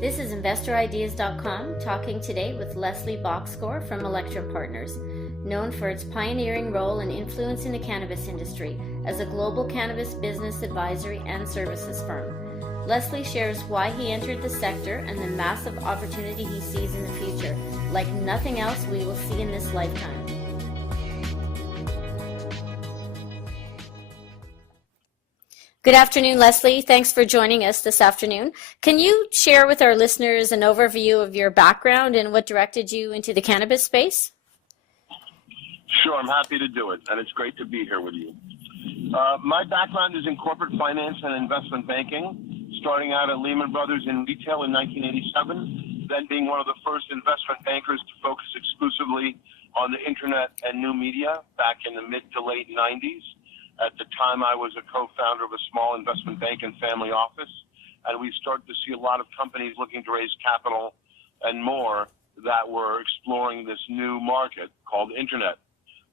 This is InvestorIdeas.com talking today with Leslie Bocskor from Electrum Partners, known for its pioneering role and influence in the cannabis industry as a global cannabis business advisory and services firm. Leslie shares why he entered the sector and the massive opportunity he sees in the future, like nothing else we will see in this lifetime. Good afternoon, Leslie. Thanks for joining us this afternoon. Can you share with our listeners an overview of your background and what directed you into the cannabis space? Sure, I'm happy to do it, and it's great to be here with you. My background is in corporate finance and investment banking, starting out at Lehman Brothers in retail in 1987, then being one of the first investment bankers to focus exclusively on the internet and new media back in the mid to late 90s. At the time, I was a co-founder of a small investment bank and family office, and we started to see a lot of companies looking to raise capital and more that were exploring this new market called internet.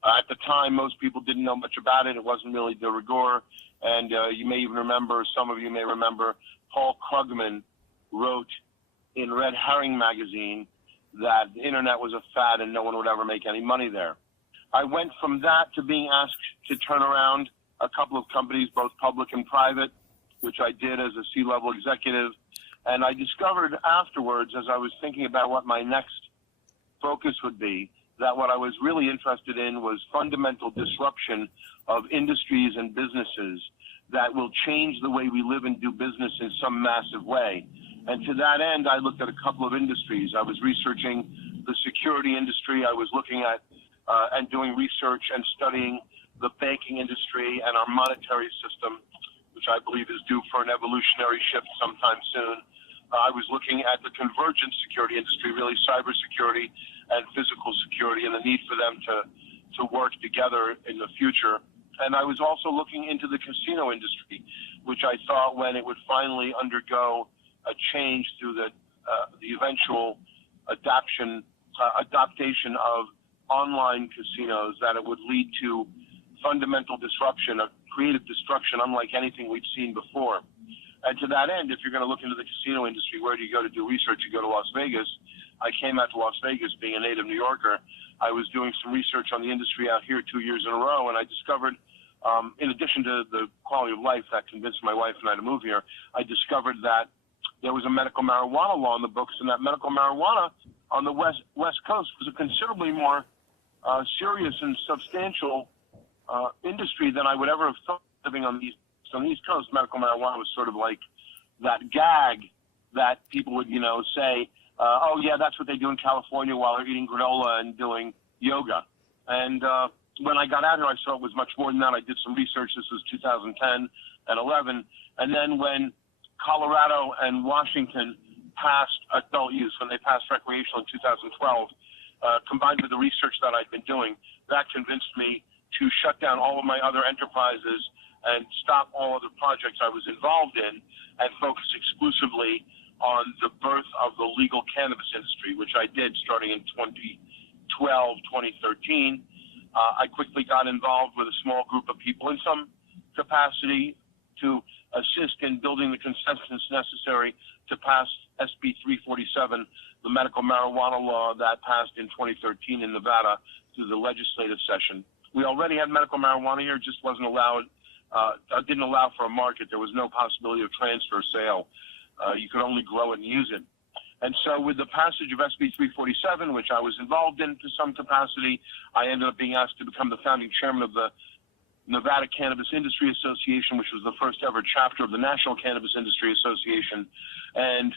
At the time, most people didn't know much about it. It wasn't really de rigueur, and you may even remember, some of you may remember, Paul Krugman wrote in Red Herring magazine that the internet was a fad and no one would ever make any money there. I went from that to being asked to turn around a couple of companies, both public and private, which I did as a C-level executive. And I discovered afterwards, as I was thinking about what my next focus would be, that what I was really interested in was fundamental disruption of industries and businesses that will change the way we live and do business in some massive way. And to that end, I looked at a couple of industries. I was researching the security industry. I was looking at and doing research and studying the banking industry and our monetary system, which I believe is due for an evolutionary shift sometime soon. I was looking at the convergent security industry, really cybersecurity and physical security, and the need for them to work together in the future. And I was also looking into the casino industry, which I thought when it would finally undergo a change through the eventual adaptation of online casinos, that it would lead to fundamental disruption, a creative destruction unlike anything we've seen before. And to that end, if you're going to look into the casino industry, where do you go to do research? You go to Las Vegas. I came out to Las Vegas being a native New Yorker. I was doing some research on the industry out here 2 years in a row, and I discovered, in addition to the quality of life that convinced my wife and I to move here, I discovered that there was a medical marijuana law in the books, and that medical marijuana on the West Coast was a considerably more serious and substantial industry than I would ever have thought living on the East Coast. Medical marijuana was sort of like that gag that people would, say, oh, yeah, that's what they do in California while they're eating granola and doing yoga. And when I got out here, I saw it was much more than that. I did some research. This was 2010 and 11. And then when Colorado and Washington passed adult use, when they passed recreational in 2012, combined with the research that I'd been doing, that convinced me to shut down all of my other enterprises and stop all other projects I was involved in and focus exclusively on the birth of the legal cannabis industry, which I did starting in 2012, 2013. I quickly got involved with a small group of people in some capacity to assist in building the consensus necessary to pass SB 347, the medical marijuana law that passed in 2013 in Nevada through the legislative session. We already had medical marijuana here, just wasn't allowed, didn't allow for a market. There was no possibility of transfer or sale. You could only grow it and use it. And so with the passage of SB 347, which I was involved in to some capacity, I ended up being asked to become the founding chairman of the Nevada Cannabis Industry Association, which was the first ever chapter of the National Cannabis Industry Association. And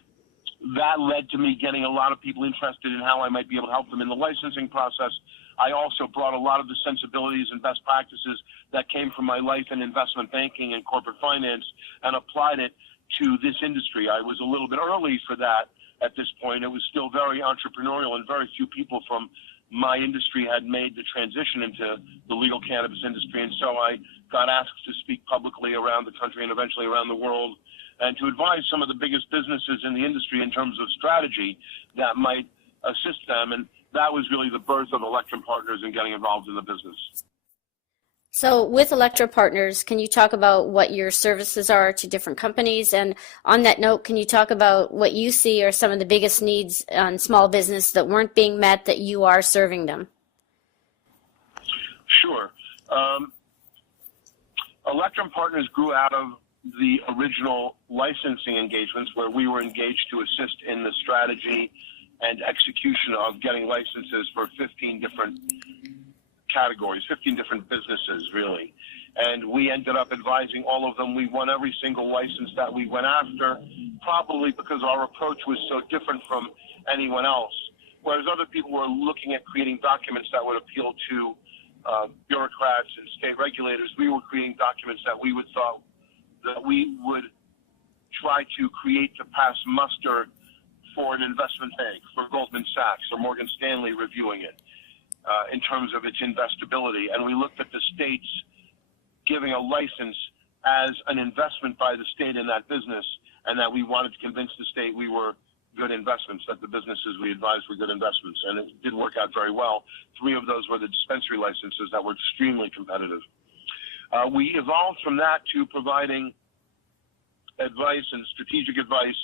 that led to me getting a lot of people interested in how I might be able to help them in the licensing process. I also brought a lot of the sensibilities and best practices that came from my life in investment banking and corporate finance and applied it to this industry. I was a little bit early for that at this point. It was still very entrepreneurial, and very few people from my industry had made the transition into the legal cannabis industry. And so I got asked to speak publicly around the country and eventually around the world, and to advise some of the biggest businesses in the industry in terms of strategy that might assist them. And that was really the birth of Electrum Partners and getting involved in the business. So with Electrum Partners, can you talk about what your services are to different companies? And on that note, can you talk about what you see are some of the biggest needs on small business that weren't being met that you are serving them? Sure. Electrum Partners grew out of the original licensing engagements where we were engaged to assist in the strategy and execution of getting licenses for 15 different categories, 15 different businesses, really. And we ended up advising all of them. We won every single license that we went after, probably because our approach was so different from anyone else. Whereas other people were looking at creating documents that would appeal to bureaucrats and state regulators, we were creating documents that we would try to create to pass muster for an investment bank, for Goldman Sachs or Morgan Stanley reviewing it in terms of its investability. And we looked at the states giving a license as an investment by the state in that business, and that we wanted to convince the state we were good investments, that the businesses we advised were good investments. And it did work out very well. 3 of those were the dispensary licenses that were extremely competitive. We evolved from that to providing advice and strategic advice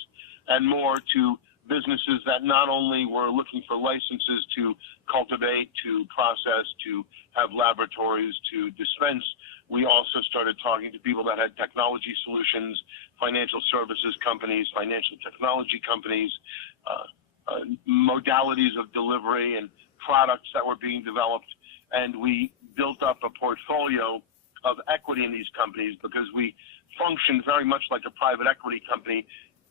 and more to businesses that not only were looking for licenses to cultivate, to process, to have laboratories, to dispense. We also started talking to people that had technology solutions, financial services companies, financial technology companies, modalities of delivery and products that were being developed. And we built up a portfolio of equity in these companies because we functioned very much like a private equity company.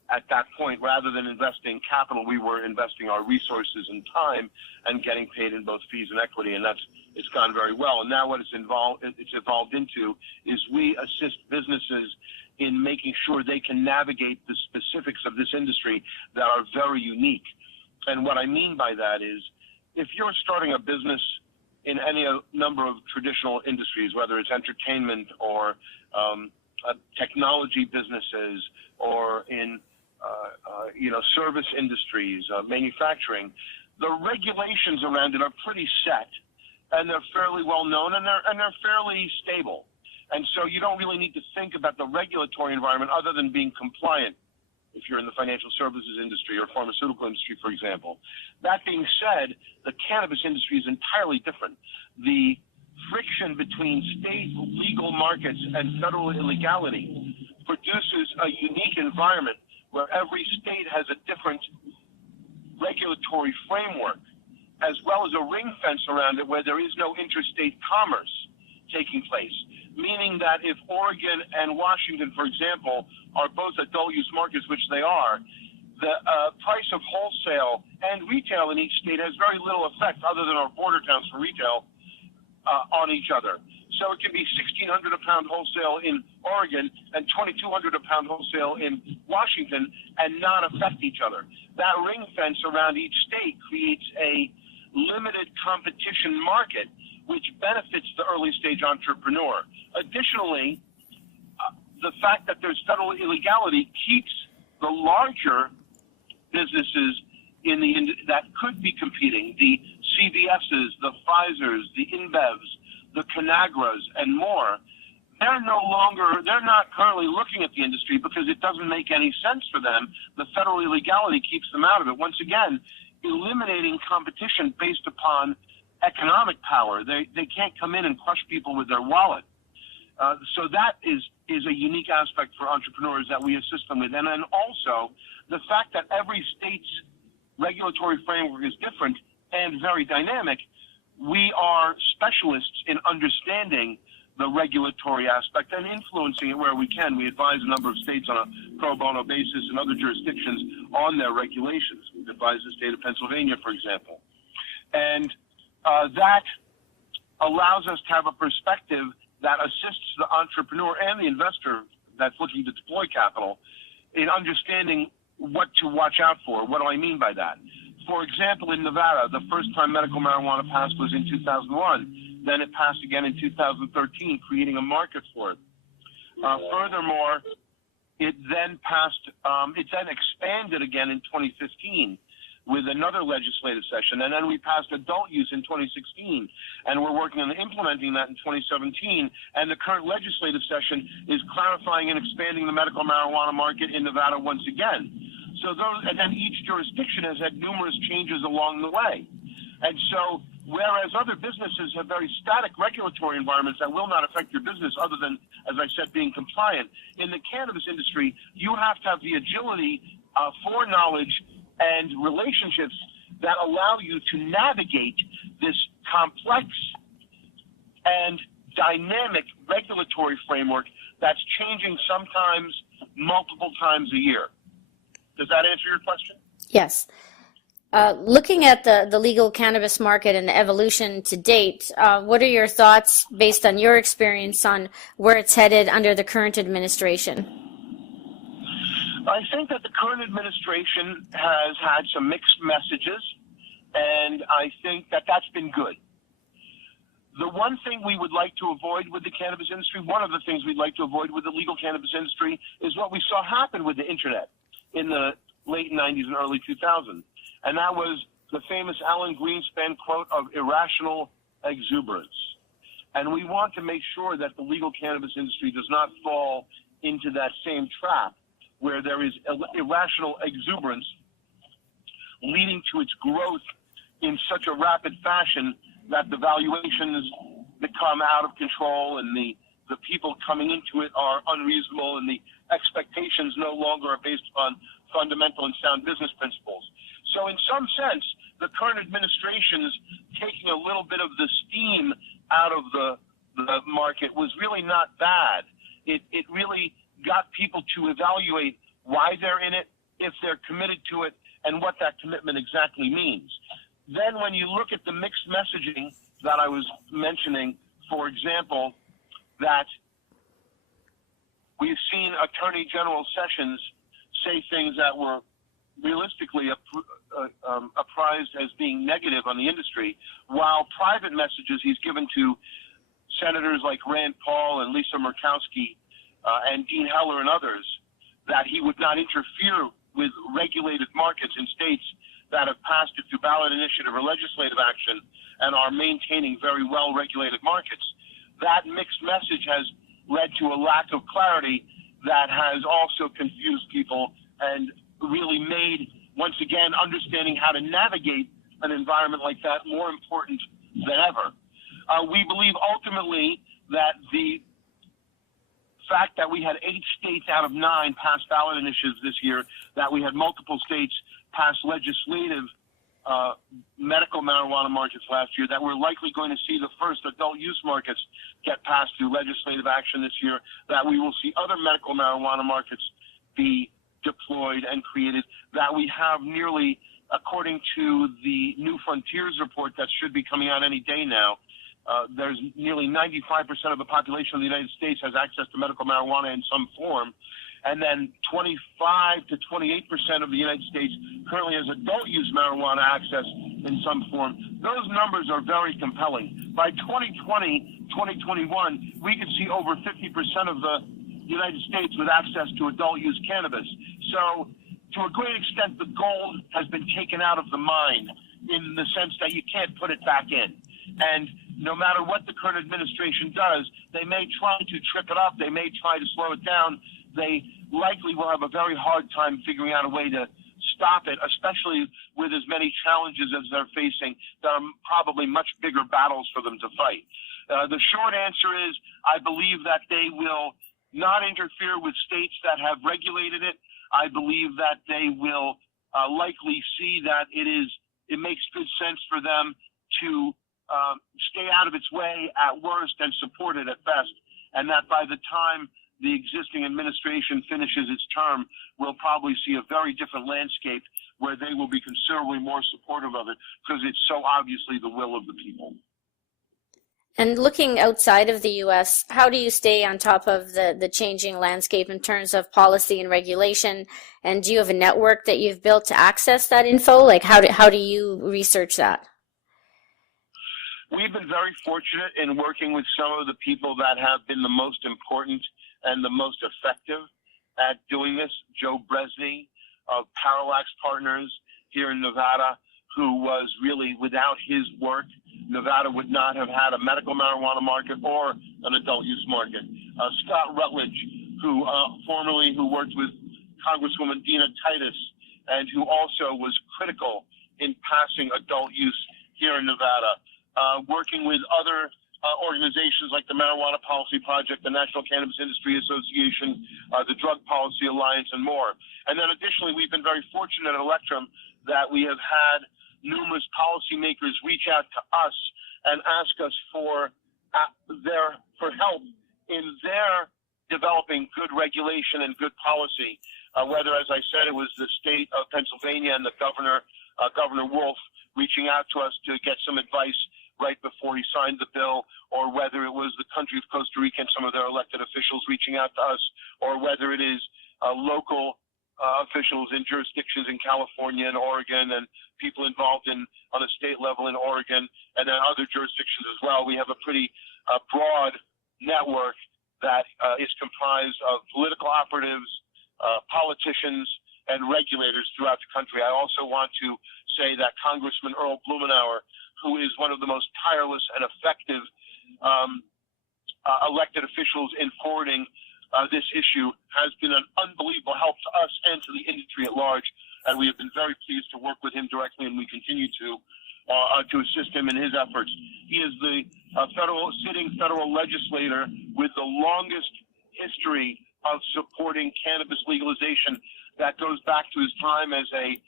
At that point, rather than investing capital, we were investing our resources and time and getting paid in both fees and equity, and it's gone very well. And now what it's evolved into is we assist businesses in making sure they can navigate the specifics of this industry that are very unique. And what I mean by that is, if you're starting a business in any number of traditional industries, whether it's entertainment or technology businesses or in service industries, manufacturing, the regulations around it are pretty set, and they're fairly well known, and they're fairly stable. And so you don't really need to think about the regulatory environment other than being compliant if you're in the financial services industry or pharmaceutical industry, for example. That being said, the cannabis industry is entirely different. The friction between state legal markets and federal illegality produces a unique environment where every state has a different regulatory framework, as well as a ring fence around it where there is no interstate commerce taking place. Meaning that if Oregon and Washington, for example, are both adult use markets, which they are, the price of wholesale and retail in each state has very little effect other than our border towns for retail on each other. So it can be $1,600 a pound wholesale in Oregon and $2,200 a pound wholesale in Washington and not affect each other. That ring fence around each state creates a limited competition market, which benefits the early stage entrepreneur. Additionally, the fact that there's federal illegality keeps the larger businesses that could be competing, the CVSs, the Pfizers, the InBevs, the Canagras, and more. They're not currently looking at the industry because it doesn't make any sense for them. The federal illegality keeps them out of it. Once again, eliminating competition based upon economic power. They can't come in and crush people with their wallet. So that is a unique aspect for entrepreneurs that we assist them with. And then also the fact that every state's regulatory framework is different and very dynamic. We are specialists in understanding the regulatory aspect and influencing it where we can. We advise a number of states on a pro bono basis and other jurisdictions on their regulations. We've advised the state of Pennsylvania, for example. And that allows us to have a perspective that assists the entrepreneur and the investor that's looking to deploy capital in understanding what to watch out for. What do I mean by that? For example, in Nevada, the first time medical marijuana passed was in 2001. Then it passed again in 2013, creating a market for it. Furthermore, it then expanded again in 2015. with another legislative session, and then we passed adult use in 2016, and we're working on implementing that in 2017, and the current legislative session is clarifying and expanding the medical marijuana market in Nevada once again. So those, and then each jurisdiction has had numerous changes along the way. And so, whereas other businesses have very static regulatory environments that will not affect your business other than, as I said, being compliant, in the cannabis industry, you have to have the agility, foreknowledge, and relationships that allow you to navigate this complex and dynamic regulatory framework that's changing sometimes multiple times a year. Does that answer your question? Yes. Looking at the legal cannabis market and the evolution to date, what are your thoughts based on your experience on where it's headed under the current administration? I think that the current administration has had some mixed messages, and I think that that's been good. The one thing we would like to avoid with the cannabis industry, one of the things we'd like to avoid with the legal cannabis industry, is what we saw happen with the internet in the late 90s and early 2000s. And that was the famous Alan Greenspan quote of irrational exuberance. And we want to make sure that the legal cannabis industry does not fall into that same trap where there is irrational exuberance leading to its growth in such a rapid fashion that the valuations become out of control and the people coming into it are unreasonable and the expectations no longer are based upon fundamental and sound business principles. So in some sense, the current administration's taking a little bit of the steam out of the market was really not bad. It really got people to evaluate why they're in it, if they're committed to it, and what that commitment exactly means. Then when you look at the mixed messaging that I was mentioning, for example, that we've seen Attorney General Sessions say things that were realistically apprised as being negative on the industry, while private messages he's given to senators like Rand Paul and Lisa Murkowski and Dean Heller and others, that he would not interfere with regulated markets in states that have passed it through ballot initiative or legislative action and are maintaining very well-regulated markets. That mixed message has led to a lack of clarity that has also confused people and really made, once again, understanding how to navigate an environment like that more important than ever. We believe ultimately that the fact that we had 8 states out of 9 pass ballot initiatives this year, that we had multiple states pass legislative medical marijuana markets last year, that we're likely going to see the first adult use markets get passed through legislative action this year, that we will see other medical marijuana markets be deployed and created, that we have nearly, according to the New Frontiers report that should be coming out any day now, there's nearly 95% of the population of the United States has access to medical marijuana in some form, and then 25 to 28% of the United States currently has adult use marijuana access in some form. Those numbers are very compelling. By 2020, 2021, we could see over 50% of the United States with access to adult use cannabis. So to a great extent, the gold has been taken out of the mine in the sense that you can't put it back in. And no matter what the current administration does, they may try to trip it up, they may try to slow it down, they likely will have a very hard time figuring out a way to stop it, especially with as many challenges as they're facing. There are probably much bigger battles for them to fight. The short answer is I believe that they will not interfere with states that have regulated it. I believe that they will likely see that it makes good sense for them to stay out of its way at worst and support it at best, and that by the time the existing administration finishes its term, we'll probably see a very different landscape where they will be considerably more supportive of it because it's so obviously the will of the people. And looking outside of the U.S., how do you stay on top of the changing landscape in terms of policy and regulation? And do you have a network that you've built to access that info? Like how do you research that? We've been very fortunate in working with some of the people that have been the most important and the most effective at doing this. Joe Bresney of Parallax Partners. here in Nevada, who was really, without his work, Nevada would not have had a medical marijuana market or an adult use market. Scott Rutledge, who formerly worked with Congresswoman Dina Titus, and who also was critical in passing adult use here in Nevada, working with other organizations like the Marijuana Policy Project, the National Cannabis Industry Association, the Drug Policy Alliance, and more. And then additionally, we've been very fortunate at Electrum that we have had numerous policymakers reach out to us and ask us for help in their developing good regulation and good policy. Whether, as I said, it was the state of Pennsylvania and the governor, Governor Wolf, reaching out to us to get some advice right before he signed the bill, or whether it was the country of Costa Rica and some of their elected officials reaching out to us, or whether it is local officials in jurisdictions in California and Oregon, and people involved on a state level in Oregon, and then other jurisdictions as well. We have a pretty broad network that is comprised of political operatives, politicians, and regulators throughout the country. I also want to say that Congressman Earl Blumenauer, who is one of the most tireless and effective elected officials in forwarding this issue, has been an unbelievable help to us and to the industry at large, and we have been very pleased to work with him directly, and we continue to assist him in his efforts. He is the sitting federal legislator with the longest history of supporting cannabis legalization. That goes back to his time as a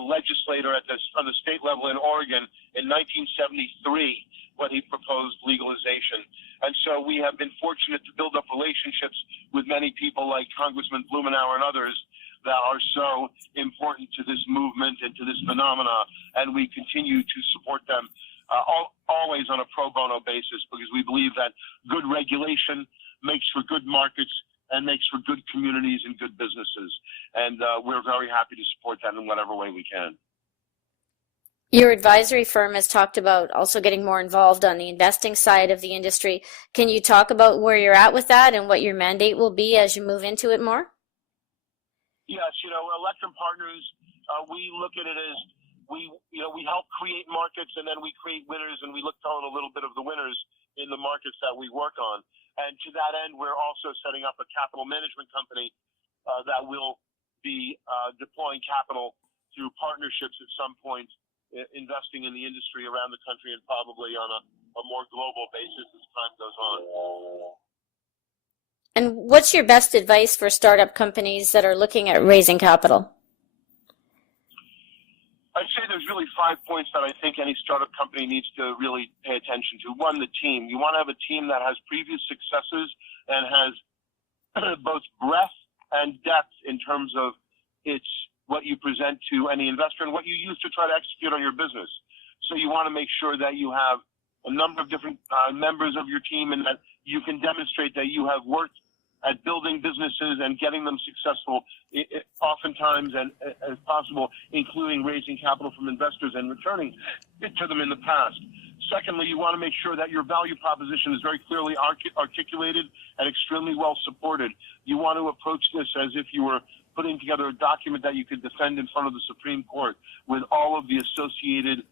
legislator on the state level in Oregon in 1973 when he proposed legalization. And so we have been fortunate to build up relationships with many people like Congressman Blumenauer and others that are so important to this movement and to this phenomena, and we continue to support them always on a pro bono basis, because we believe that good regulation makes for good markets and makes for good communities and good businesses. And we're very happy to support that in whatever way we can. Your advisory firm has talked about also getting more involved on the investing side of the industry. Can you talk about where you're at with that and what your mandate will be as you move into it more? Yes, Electrum Partners, we look at it as we help create markets, and then we create winners, and we look to own a little bit of the winners in the markets that we work on. And to that end, we're also setting up a capital management company that will be deploying capital through partnerships at some point, investing in the industry around the country and probably on a more global basis as time goes on. And what's your best advice for startup companies that are looking at raising capital? I'd say there's really 5 points that I think any startup company needs to really pay attention to. One, the team. You want to have a team that has previous successes and has both breadth and depth in terms of what you present to any investor and what you use to try to execute on your business. So you want to make sure that you have a number of different members of your team, and that you can demonstrate that you have worked at building businesses and getting them successful, oftentimes and as possible, including raising capital from investors and returning it to them in the past. Secondly, you want to make sure that your value proposition is very clearly articulated and extremely well supported. You want to approach this as if you were putting together a document that you could defend in front of the Supreme Court, with all of the associated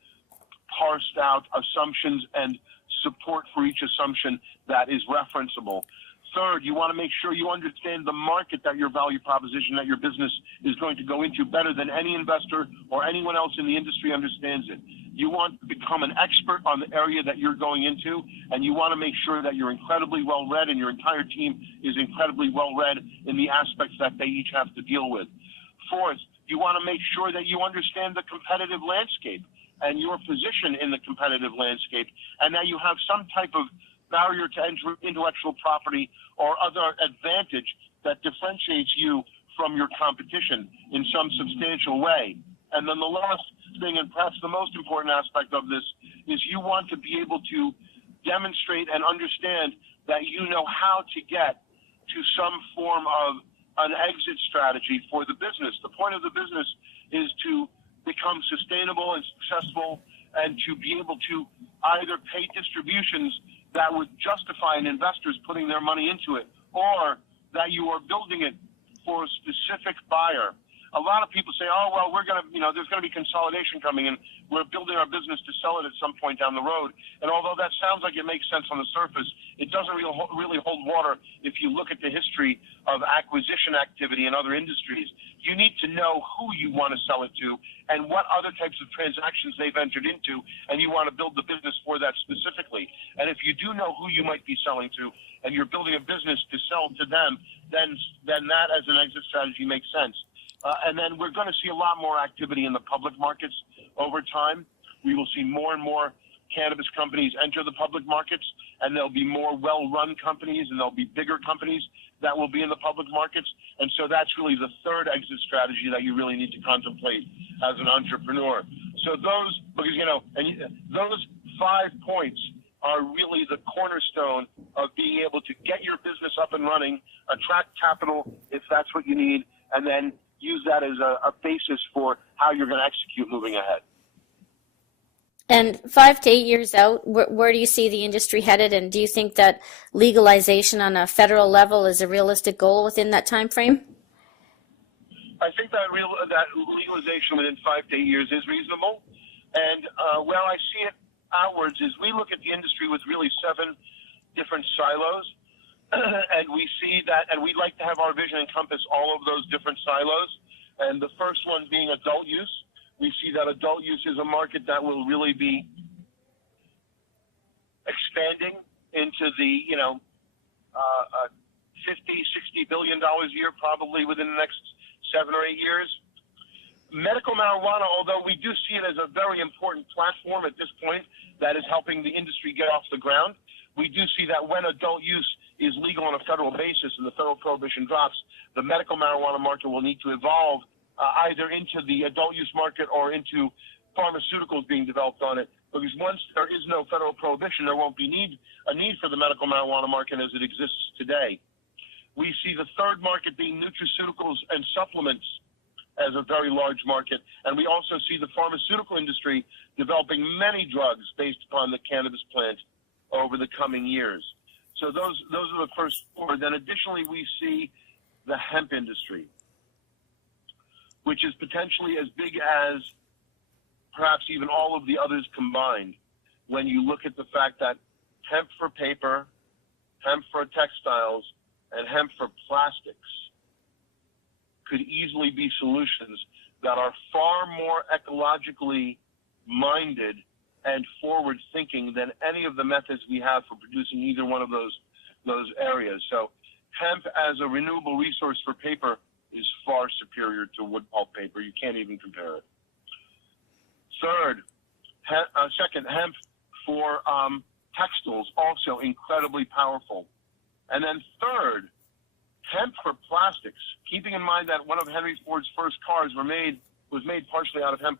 parsed out assumptions and support for each assumption that is referenceable. Third, you want to make sure you understand the market that your value proposition, that your business is going to go into, better than any investor or anyone else in the industry understands it. You want to become an expert on the area that you're going into, and you want to make sure that you're incredibly well read and your entire team is incredibly well read in the aspects that they each have to deal with. Fourth, you want to make sure that you understand the competitive landscape and your position in the competitive landscape, and that you have some type of barrier to intellectual property or other advantage that differentiates you from your competition in some substantial way. And then the last thing, and perhaps the most important aspect of this, is you want to be able to demonstrate and understand that you know how to get to some form of an exit strategy for the business. The point of the business is to become sustainable and successful, and to be able to either pay distributions that would justify an investor's putting their money into it, or that you are building it for a specific buyer a lot of people say, oh, well, there's going to be consolidation coming and we're building our business to sell it at some point down the road. And although that sounds like it makes sense on the surface, it doesn't really hold water if you look at the history of acquisition activity in other industries. You need to know who you want to sell it to and what other types of transactions they've entered into, and you want to build the business for that specifically. And if you do know who you might be selling to and you're building a business to sell to them, then that as an exit strategy makes sense. And then we're going to see a lot more activity in the public markets over time. We will see more and more cannabis companies enter the public markets, and there'll be more well-run companies, and there'll be bigger companies that will be in the public markets. And so that's really the third exit strategy that you really need to contemplate as an entrepreneur. So those 5 points are really the cornerstone of being able to get your business up and running, attract capital if that's what you need, and then use that as a basis for how you're going to execute moving ahead. And 5 to 8 years out, where do you see the industry headed? And do you think that legalization on a federal level is a realistic goal within that time frame? I think that legalization within 5 to 8 years is reasonable. And where I see it outwards is we look at the industry with really 7 different silos. And we see that, and we'd like to have our vision encompass all of those different silos. And the first one being adult use. We see that adult use is a market that will really be expanding into the, $50, $60 billion a year, probably within the next 7 or 8 years. Medical marijuana, although we do see it as a very important platform at this point that is helping the industry get off the ground, we do see that when adult use is legal on a federal basis and the federal prohibition drops, the medical marijuana market will need to evolve either into the adult use market or into pharmaceuticals being developed on it. Because once there is no federal prohibition, there won't be a need for the medical marijuana market as it exists today. We see the third market being nutraceuticals and supplements as a very large market. And we also see the pharmaceutical industry developing many drugs based upon the cannabis plant over the coming years. So those are the first 4. Then additionally, we see the hemp industry, which is potentially as big as perhaps even all of the others combined when you look at the fact that hemp for paper, hemp for textiles, and hemp for plastics could easily be solutions that are far more ecologically minded and forward-thinking than any of the methods we have for producing either one of those areas. So hemp as a renewable resource for paper is far superior to wood pulp paper. You can't even compare it. Second, hemp for textiles, also incredibly powerful. And then third, hemp for plastics, keeping in mind that one of Henry Ford's first cars was made partially out of hemp.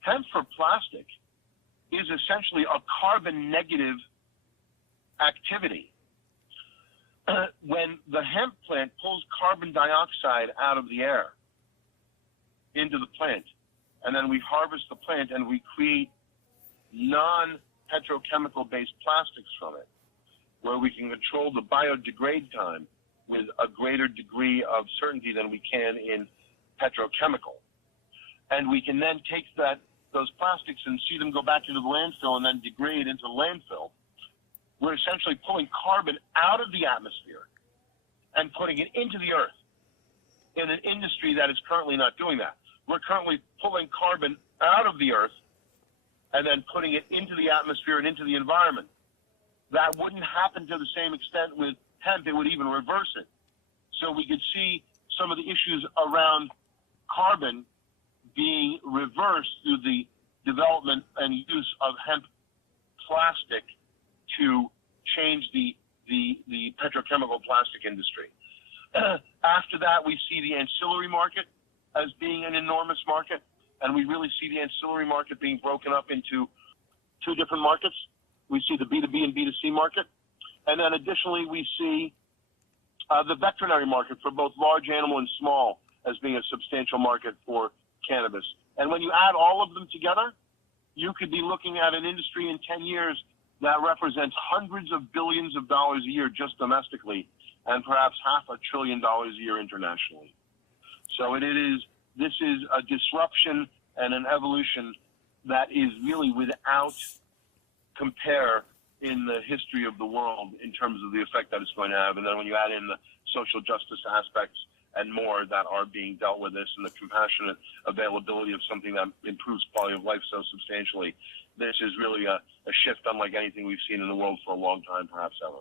Hemp for plastic is essentially a carbon negative activity. When the hemp plant pulls carbon dioxide out of the air into the plant, and then we harvest the plant and we create non-petrochemical based plastics from it, where we can control the biodegrade time with a greater degree of certainty than we can in petrochemical. And we can then take those plastics and see them go back into the landfill and then degrade into the landfill. We're essentially pulling carbon out of the atmosphere and putting it into the earth in an industry that is currently not doing that. We're currently pulling carbon out of the earth and then putting it into the atmosphere and into the environment. That wouldn't happen to the same extent with hemp. It would even reverse it. So we could see some of the issues around carbon being reversed through the development and use of hemp plastic to change the petrochemical plastic industry. After that, we see the ancillary market as being an enormous market, and we really see the ancillary market being broken up into 2 different markets. We see the B2B and B2C market, and then additionally we see the veterinary market for both large animal and small as being a substantial market for cannabis. And when you add all of them together, you could be looking at an industry in 10 years that represents hundreds of billions of dollars a year just domestically, and perhaps $500 billion a year internationally. So this is a disruption and an evolution that is really without compare in the history of the world in terms of the effect that it's going to have. And then when you add in the social justice aspects and more that are being dealt with this, and the compassionate availability of something that improves quality of life so substantially, this is really a shift unlike anything we've seen in the world for a long time, perhaps ever.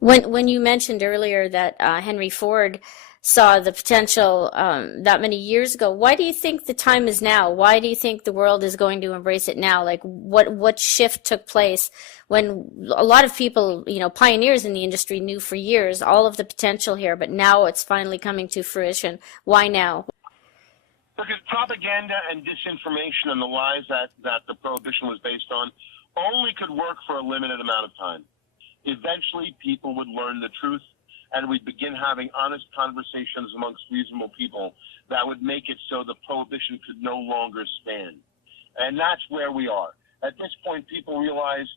When you mentioned earlier that Henry Ford saw the potential that many years ago, why do you think the time is now? Why do you think the world is going to embrace it now? Like what shift took place when a lot of people, pioneers in the industry knew for years all of the potential here, but now it's finally coming to fruition. Why now? Because propaganda and disinformation and the lies that the prohibition was based on only could work for a limited amount of time. Eventually, people would learn the truth, and we'd begin having honest conversations amongst reasonable people that would make it so the prohibition could no longer stand. And that's where we are. At this point, people realize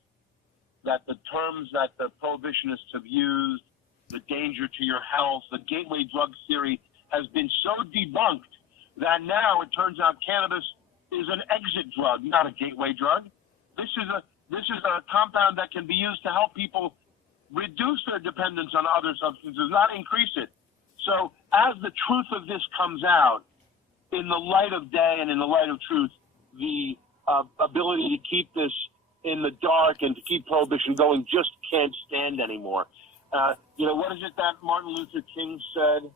that the terms that the prohibitionists have used, the danger to your health, the gateway drug theory, has been so debunked that now it turns out cannabis is an exit drug, not a gateway drug. This is a compound that can be used to help people reduce their dependence on other substances, not increase it. So as the truth of this comes out, in the light of day and in the light of truth, the ability to keep this in the dark and to keep prohibition going just can't stand anymore. What is it that Martin Luther King said?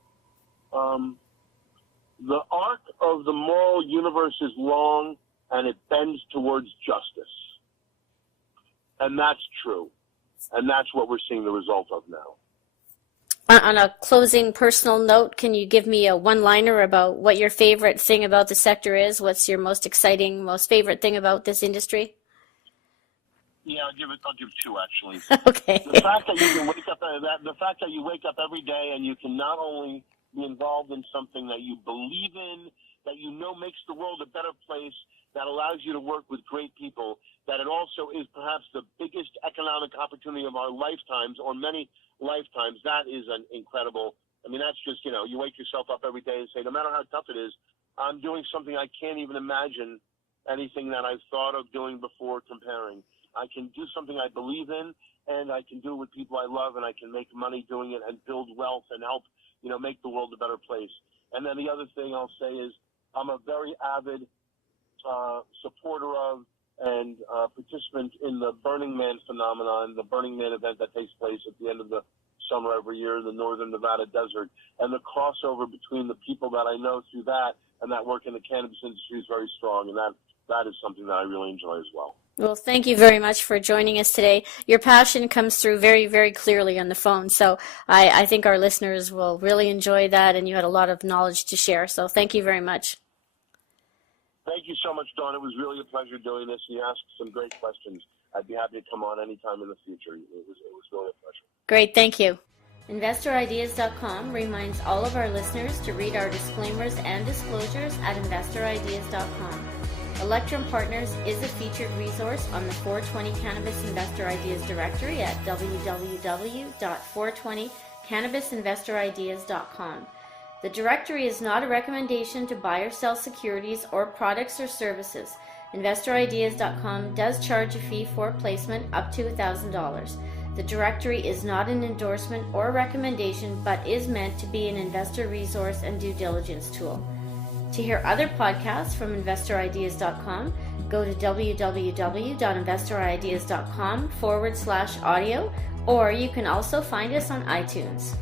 The arc of the moral universe is long and it bends towards justice. And that's true. And that's what we're seeing the result of now. On a closing personal note, can you give me a one-liner about what your favorite thing about the sector is? What's your most exciting, most favorite thing about this industry? Yeah, I'll give two actually. Okay. The fact that you can wake up every day and you can not only be involved in something that you believe in, that you know makes the world a better place, that allows you to work with great people, that it also is perhaps the biggest economic opportunity of our lifetimes, or many lifetimes. That is an incredible, that's just, you wake yourself up every day and say, no matter how tough it is, I'm doing something I can't even imagine anything that I've thought of doing before comparing. I can do something I believe in, and I can do it with people I love, and I can make money doing it and build wealth and help, make the world a better place. And then the other thing I'll say is I'm a very avid supporter of and participant in the Burning Man phenomenon, the Burning Man event that takes place at the end of the summer every year in the northern Nevada desert. And the crossover between the people that I know through that and that work in the cannabis industry is very strong, and that is something that I really enjoy as well. Well, thank you very much for joining us today. Your passion comes through very, very clearly on the phone, so I think our listeners will really enjoy that, and you had a lot of knowledge to share, so thank you very much. Thank you so much, Dawn. It was really a pleasure doing this. You asked some great questions. I'd be happy to come on anytime in the future. It was really a pleasure. Great, thank you. InvestorIdeas.com reminds all of our listeners to read our disclaimers and disclosures at InvestorIdeas.com. Electrum Partners is a featured resource on the 420 Cannabis Investor Ideas directory at www.420cannabisinvestorideas.com. The directory is not a recommendation to buy or sell securities or products or services. InvestorIdeas.com does charge a fee for placement up to $1,000. The directory is not an endorsement or recommendation, but is meant to be an investor resource and due diligence tool. To hear other podcasts from InvestorIdeas.com, go to www.investorideas.com/audio, or you can also find us on iTunes.